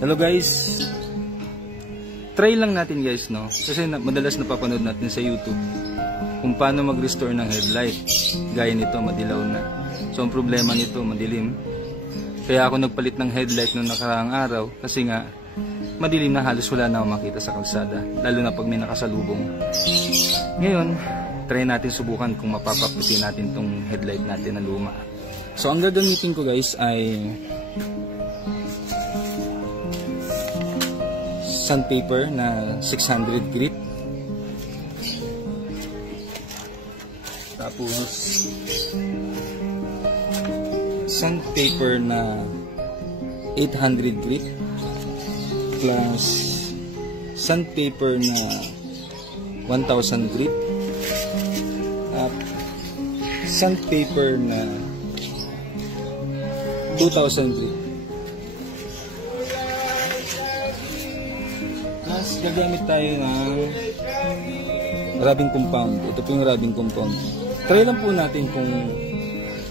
Hello guys, try lang natin guys, no? Kasi madalas napapanood natin sa YouTube kung paano mag-restore ng headlight. Gaya nito, madilaw na. So ang problema nito, madilim. Kaya ako nagpalit ng headlight noong nakaraang araw kasi nga madilim na, halos wala na akong makita sa kalsada, lalo na pag may nakasalubong. Ngayon, try natin subukan kung mapapaputi natin tong headlight natin na luma. So ang gagamitin ko guys ay sandpaper na 600 grit. Tapos sandpaper na 800 grit plus sandpaper na 1000 grit at sandpaper na 2000 grit. Plus gagamit tayo ng rubbing compound. Ito po yung rubbing compound. Try lang po natin kung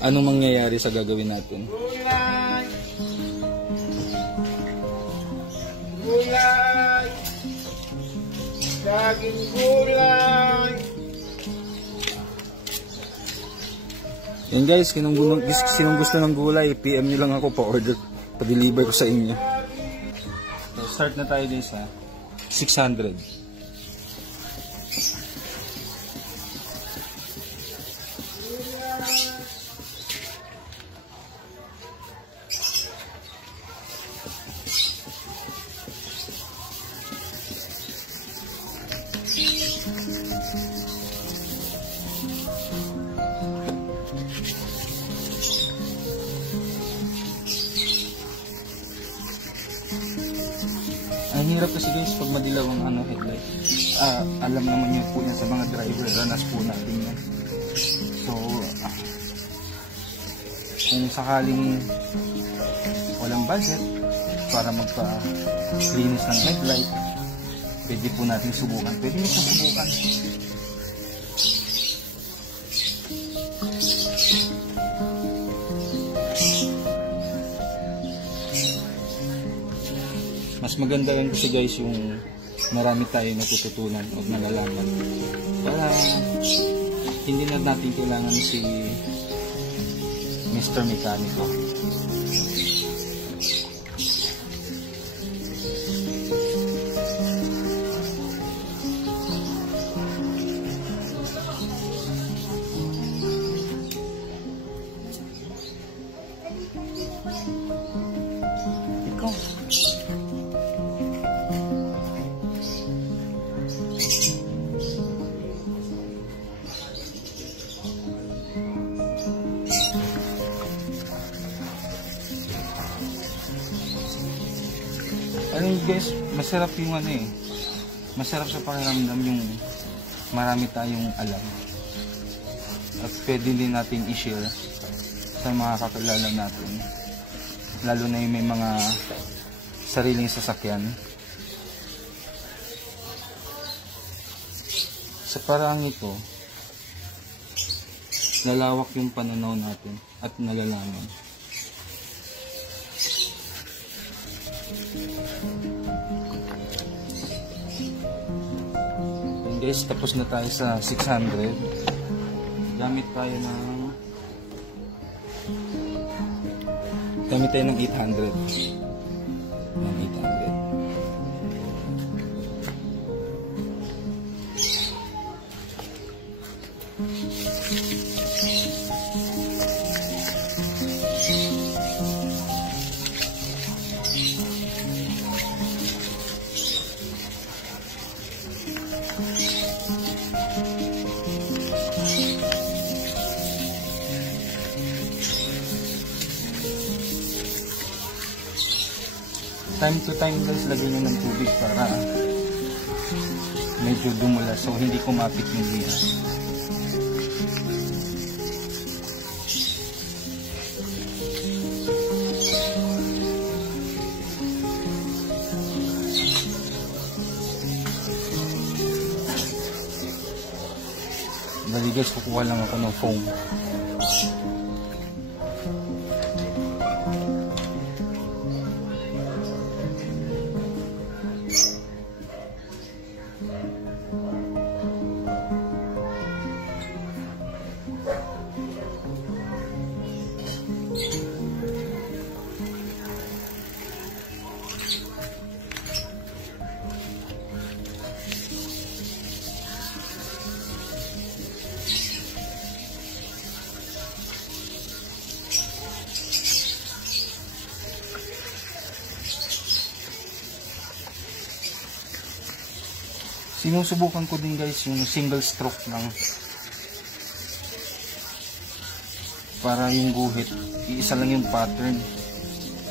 anong mangyayari sa gagawin natin. Gulay, daging gulay. Yan guys, sinong gusto ng gulay, PM nyo lang ako, pa-order, pa-deliver ko sa inyo. So start na tayo guys ha. 600. Ang hirap kasi guys pag madilaw ang headlight. Alam naman niyo po yan sa mga driver, ranas po natin yan. So kung sakaling walang budget para magpa-linis ng headlight, pwede po natin subukan. Pwede nyo po subukan. Mas maganda rin kasi guys yung marami tayo natututunan o nalalaman para hindi na natin kailangan si Mr. Mekaniko. Ikaw guys, masarap yung masarap sa pakiramdam yung marami tayong alam at pwede din natin i-share sa mga kakilala natin, lalo na yung may mga sariling sasakyan. Sa parang ito, lalawak yung pananaw natin at nalalaman. Guys, tapos na tayo sa 600. Gamit tayo ng 800. Ng 800. Time to time guys, lagyan nyo ng tubig para medyo dumula, so hindi kumapit yung liha. Bali guys, kukuha lang ako ng foam. Sinusubukan ko din guys yung single stroke lang. Para yung guhit, iisa lang yung pattern.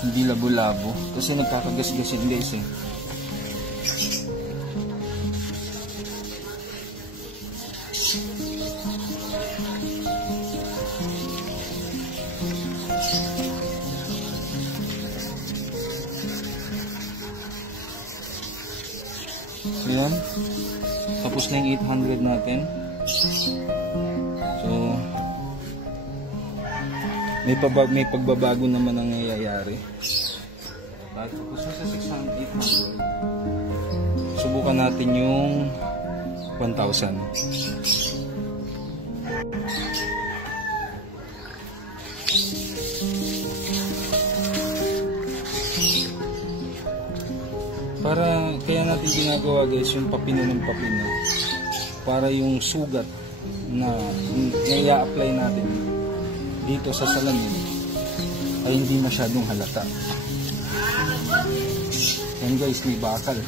Hindi labo-labo. Kasi nagkakagas-gasin guys eh. So yan. Tapos na yung 800 natin. So may pagbabago naman ang nangyayari. At tapos na sa 600, 800. Subukan natin yung 1,000. Kaya natin ginagawa guys yung papino ng papino para yung sugat na i-apply natin dito sa salamin ay hindi masyadong halata. Yan guys, may bakal.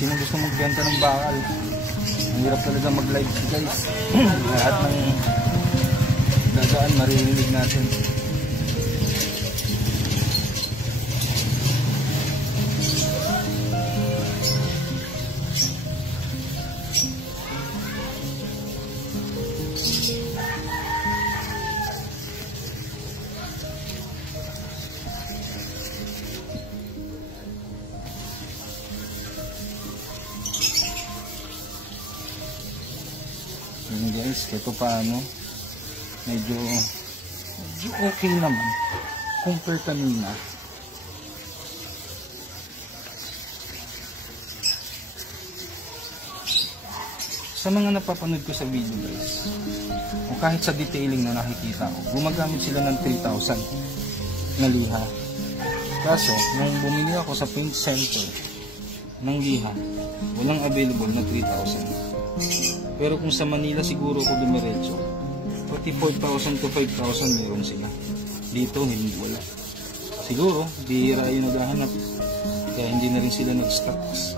Sino gusto magbenta ng bakal? Ang hirap talaga mag-live guys. Lahat ng dadaan maririnig natin. Yun guys, ito paano medyo okay naman compare kanina. Sa mga napapanood ko sa video guys, o kahit sa detailing na nakikita ko, gumagamit sila ng 3,000 na liha. Kaso nung bumili ako sa paint center ng liha, walang available na 3,000. Pero kung sa Manila siguro ko dumiretso, pati 4,000 to 5,000 meron sila. Dito hindi, wala. Siguro bihira yung naghahanap, kaya hindi na rin sila nag-stocks.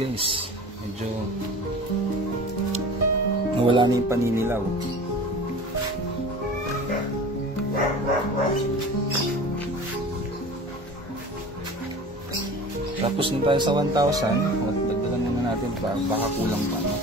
Guys, medyo nawala na yung paninilaw. Tapos na tayo sa 1,000 at dagdagan naman natin pa, baka kulang pa, no?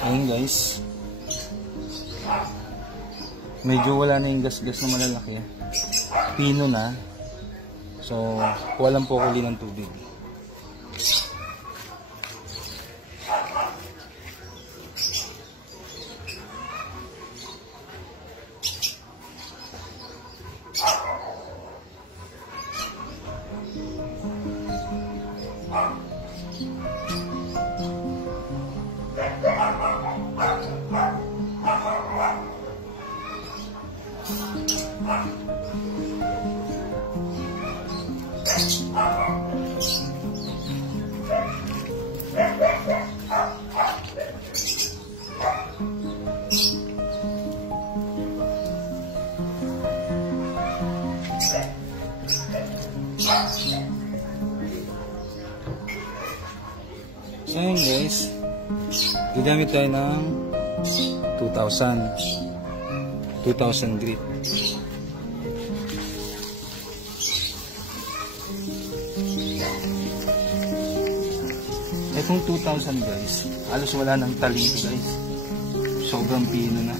Ayun guys, medyo wala na yung gas-gas na malalaki, pino na, so walang po kuli ng tubig. So yun guys, gagamit tayo ng 2,000 grit. Itong 2,000 guys, halos wala nang talim guys, sobrang pino na.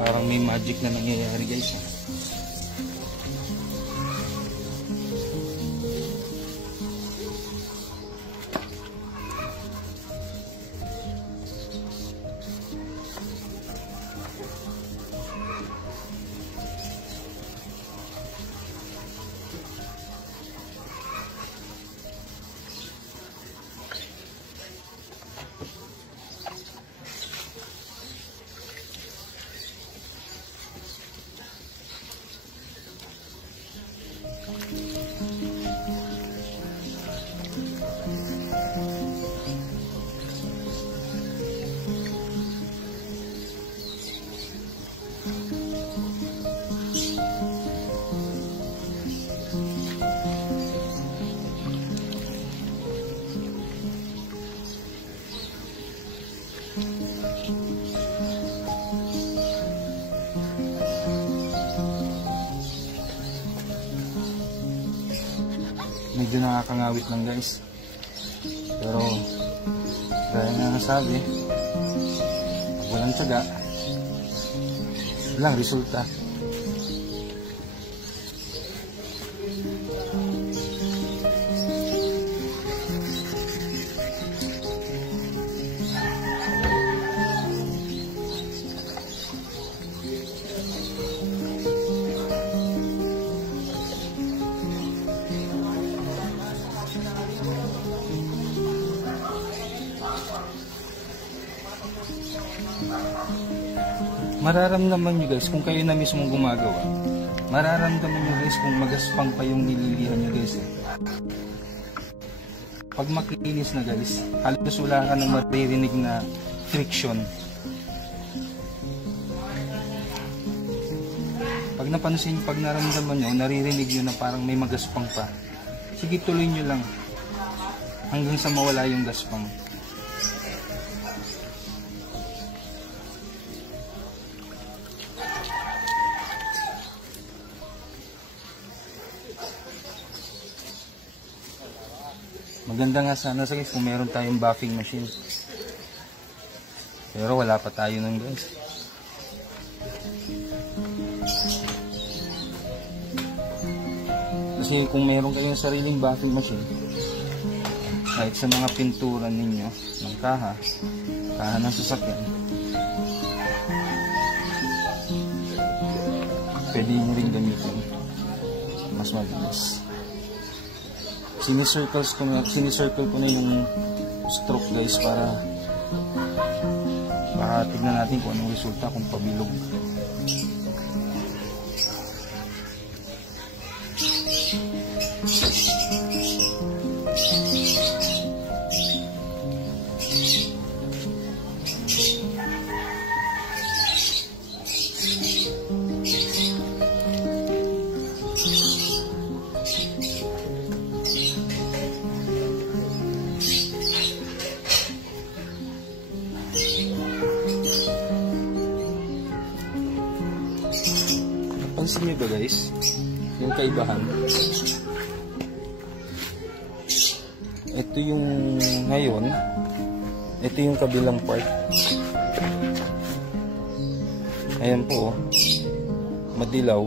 Parang may magic na nangyayari guys. Medyo nakakangawit lang guys, pero gaya nga nasabi, pag walang tiyaga walang resulta. Mararamdaman nyo guys kung kayo na mismo gumagawa. Mararamdaman nyo guys kung magaspang pa yung nililihan nyo guys eh. Pag makinis na guys, halos wala ka nang maririnig na friction. Pag napansin, pag naramdaman nyo, naririnig nyo na parang may magaspang pa, sige tuloy nyo lang hanggang sa mawala yung gaspang. Maganda nga sana guys kung meron tayong buffing machine. Pero wala pa tayo nun guys. Kasi kung meron kayong sariling buffing machine, kahit sa mga pintura ninyo ng kaha ng sasakyan, pwede nyo rin gamitin. Mas mabilis. Sinicircle ko na yung stroke guys para tignan natin kung anong resulta kung pabilog. Pansin nyo ba guys, yung kaibahan? Ito yung ngayon, ito yung kabilang part. Ayan po, madilaw.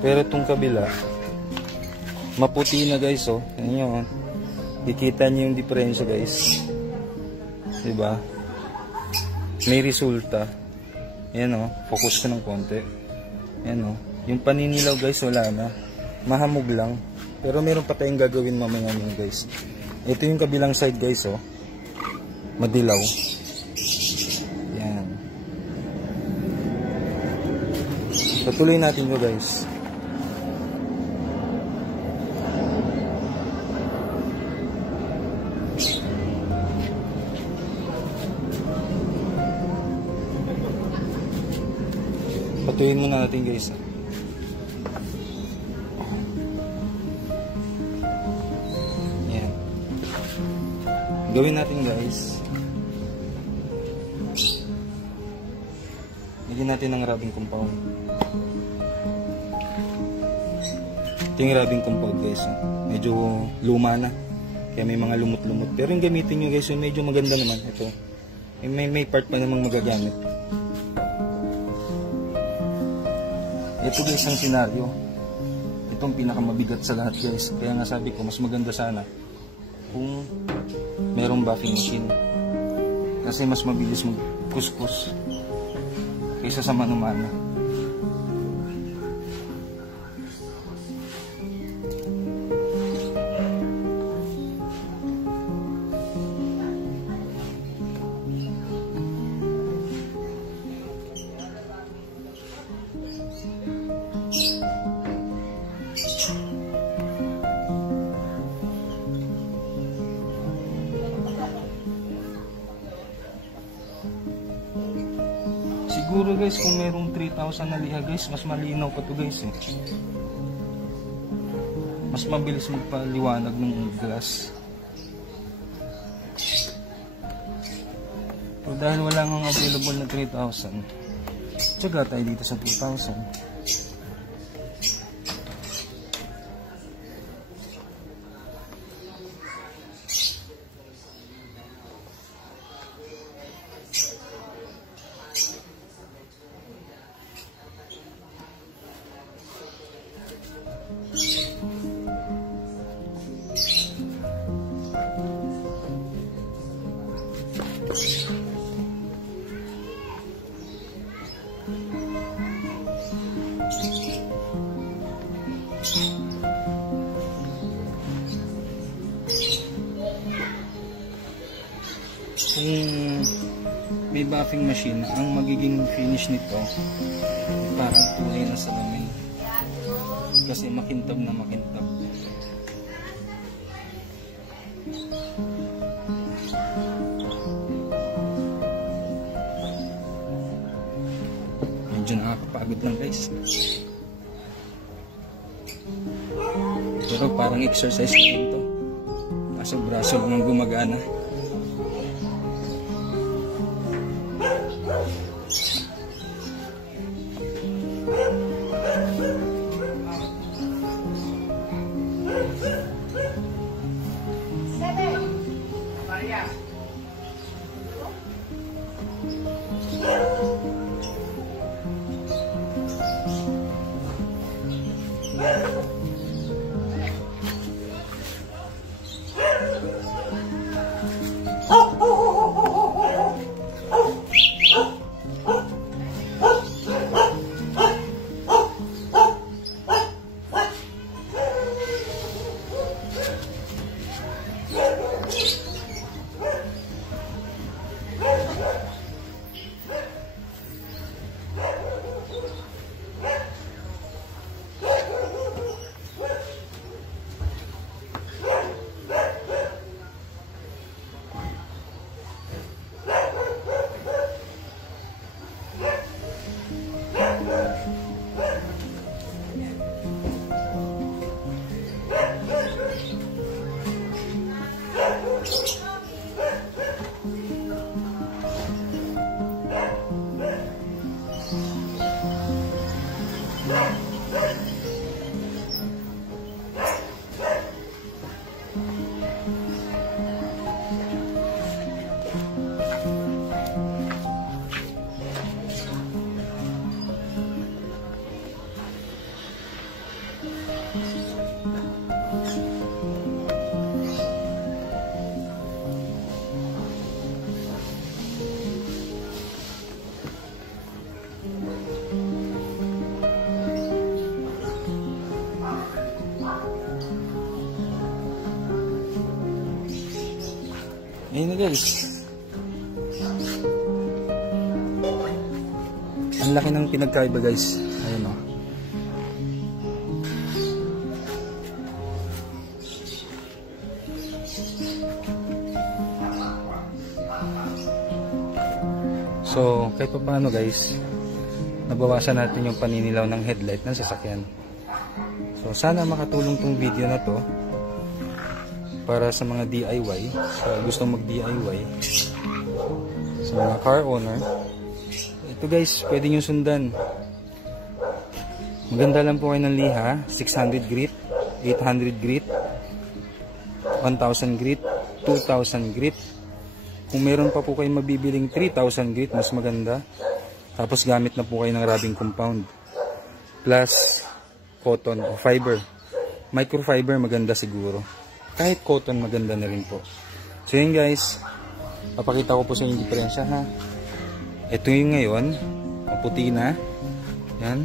Pero itong kabila, maputi na guys oh. Ayan yun. Kikita nyo yung diferensya guys. Diba? May resulta. Ayan o, focus ko ng konti. Ayan o, yung paninilaw guys wala na. Mahamog lang. Pero meron pa tayong gagawin mamaya nyo guys. Ito yung kabilang side guys o. Madilaw. Ayan. Patuloy natin nyo guys. Patuloy muna natin guys. Ayan. Gawin natin guys. Lagyan natin ng rubbing compound. Ito yung rubbing compound guys. Medyo luma na. Kaya may mga lumot-lumot. Pero yung gamitin nyo guys, yung medyo maganda naman. Ito. May part pa namang magagamit. Ito guys ang senaryo. Itong pinakamabigat sa lahat guys. Kaya nga sabi ko mas maganda sana kung merong buffing machine. Kasi mas mabilis magkuskus kaysa sa mano-mano. Siguro guys kung merong 3,000 na liha guys, mas malinaw pa to guys eh. Mas mabilis magpaliwanag ng glass. Pero dahil wala nang available na 3,000, tsaga tayo dito sa 2,000. Kung may buffing machine, ang magiging finish nito parang tunay na salamin kasi makintab na makintab. Medyo nakakapagod lang guys, pero parang exercise din to, kaso braso lang ang gumagana. Ayun na guys, ang laki ng pinagkaiba guys. Ayun o. So kahit pa paano guys, nabawasan natin yung paninilaw ng headlight ng sasakyan. So sana makatulong tong video na to para sa mga DIY, sa gustong mag DIY, sa mga car owner. Ito guys, pwede nyo sundan. Maganda lang po kayo ng liha. 600 grit, 800 grit, 1000 grit, 2000 grit, kung meron pa po kayong mabibiling 3,000 grit, mas maganda. Tapos gamit na po kayo ng rubbing compound. Plus cotton o fiber. Microfiber maganda siguro. Kahit cotton maganda na rin po. So yun guys, papakita ko po sa inyo yung diferensya ha. Ito yung ngayon, maputi na. Yan,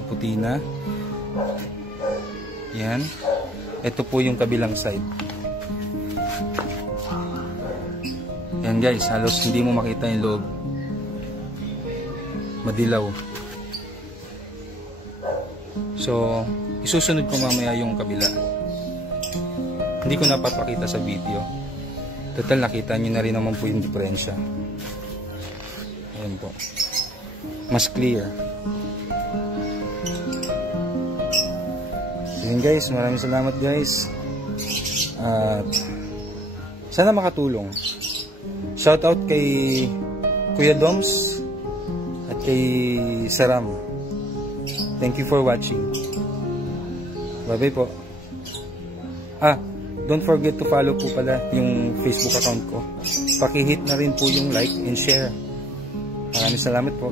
maputi na. Yan. Ito po yung kabilang side. Yan guys, halos hindi mo makita yung loob. Madilaw. So, isusunod ko mamaya yung kabila. Hindi ko napapakita sa video. Total, nakita nyo na rin naman po yung diferensya. Ayan po. Mas clear. Yun guys, maraming salamat guys. At sana makatulong. Shoutout kay Kuya Doms at kay Saram. Thank you for watching. Bye-bye po. Don't forget to follow po pala yung Facebook account ko. Paki-hit na rin po yung like and share. Maraming salamat po.